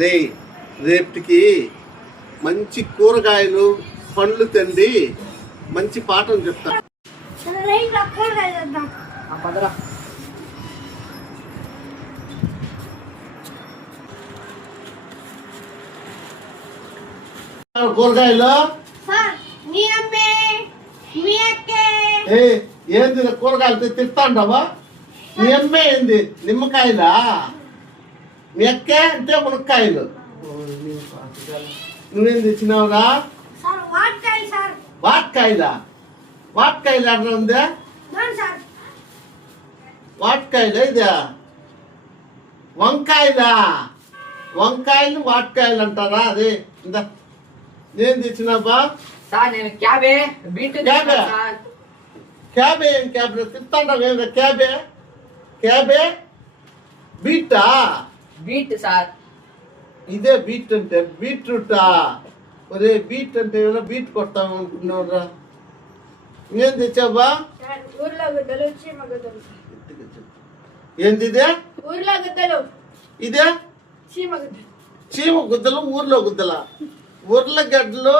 రే రేపటికి మంచి కూరగాయలు పండ్లు తిండి మంచి పాఠం చెప్తా. పదరా. కూరగాయలు ఏ ఏంది కూరగాయలు తిస్తాండవా? మీ అమ్మే ఏంది నిమ్మకాయలా? మీ అక్కే అంటే మునక్కాయలు. నువ్వేం తెచ్చినావురా? వాట్కాయలా? వాట్కాయలు ఎక్కడ ఉందా? వాట్కాయలు ఇదా? వంకాయలా? వంకాయలు వాట్కాయలు అంటారా? అదే ఇందా నేను తెచ్చినావా? సార్ నేను క్యాబే బీట్ క్యాబే క్యాబే ఏం క్యాబే తింటాండవేంద్ర? క్యాబే క్యాబే బీటా? Beat sir. ఇదే బీట్ అంటే బీట్రూటా? ఒరే బీట్ అంటే ఏమైనా బీట్ కొడతాం అనుకున్నావురా? ఏం తెచ్చావా? ఊర్లో గుద్దలు చీమ గుద్దలు. ఏంది ఇదే? ఊర్లో గుద్దలు ఇదే చీమ గుద్దలు. చీమ గుద్దలు ఊర్లో గుద్దల? ఉర్లగడ్డలు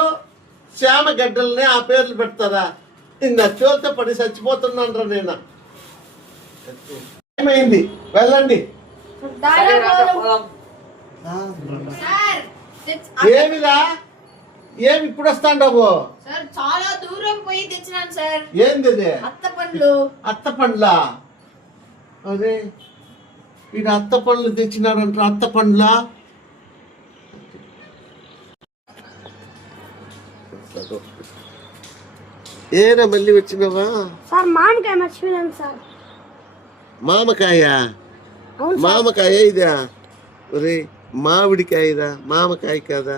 శ్యామ గడ్డల్ని ఆ పేర్లు పెడతారా? ఇంత చోత పడి చచ్చిపోతున్నాను రా నేను. ఏమైంది? వెళ్ళండి. ఏమిరా? ఏమి ఇప్పుడు వస్తాండవు? సార్ చాలా దూరం పోయి తెచ్చినాను సార్. ఏంది ఇది? అత్త పండ్లు. అత్త పండ్లా? అదే వీడు అత్త పండ్లు తెచ్చినాడంట. అత్త పండ్లా? ఏరా మళ్ళీ వచ్చినావా? సార్ మామిడికాయ మర్చిపోయాను సార్. మామకాయ? అవును సార్. మామకాయ ఇదా? ఒరే మామిడికాయరా, మామకాయ కదా.